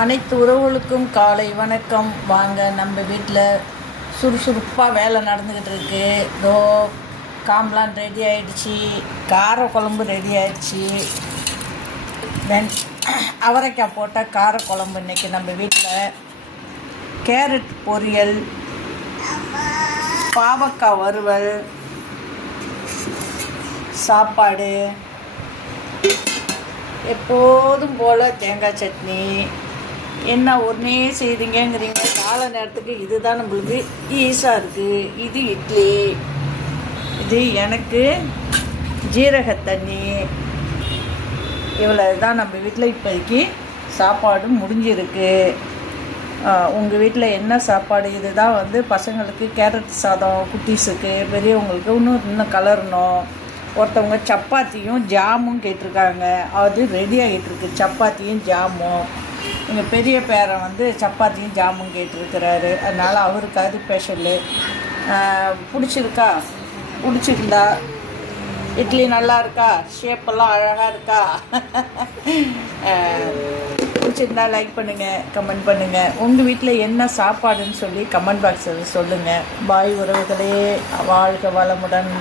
அனைத்து உறவுகளுக்கும் காலை வணக்கம். வாங்க நம்ம வீட்டில் சுறுசுறுப்பாக வேலை நடந்துக்கிட்டு இருக்கு. இதோ காம்லான் ரெடி ஆயிடுச்சு. கார குழம்பு ரெடி ஆயிடுச்சு. தென் அவரைக்காய் போட்டால் கார குழம்பு இன்னைக்கு நம்ம வீட்டில் கேரட் பொரியல் பாவக்காய் வறுவல் சாப்பாடு எப்போதும் போல் தேங்காய் சட்னி என்ன ஒன்றே செய்திங்கிறீங்க காலை நேரத்துக்கு இதுதான் நம்மளுக்கு ஈஸாக இருக்குது இது இட்லி. இது எனக்கு ஜீரக தண்ணி. இவ்வளோ தான் நம்ம வீட்டில் இப்போதைக்கு சாப்பாடு முடிஞ்சிருக்கு. உங்கள் வீட்டில் என்ன சாப்பாடு? இதுதான் வந்து பசங்களுக்கு கேரட் சாதம் குட்டீஸுக்கு பெரியவங்களுக்கு இன்னும் இன்னும் கலரணும். ஒருத்தவங்க சப்பாத்தியும் ஜாமும் கேட்டிருக்காங்க. அது ரெடி ஆகிட்டுருக்கு சப்பாத்தியும் ஜாமும். எங்கள் பெரிய பேரன் வந்து சப்பாத்தியும் ஜாமும் கேட்டிருக்கிறாரு. அதனால் அவருக்கு அது ஸ்பெஷலு பிடிச்சிருக்கா? பிடிச்சிருந்தா? இட்லி நல்லா இருக்கா? ஷேப்பெல்லாம் அழகாக இருக்கா? பிடிச்சிருந்தா லைக் பண்ணுங்கள் கமெண்ட் பண்ணுங்கள் உங்கள் வீட்டில் என்ன சாப்பாடுன்னு சொல்லி கமெண்ட் பாக்ஸில் சொல்லுங்கள் பாய் உறவுகளே வாழ்க வளமுடன்.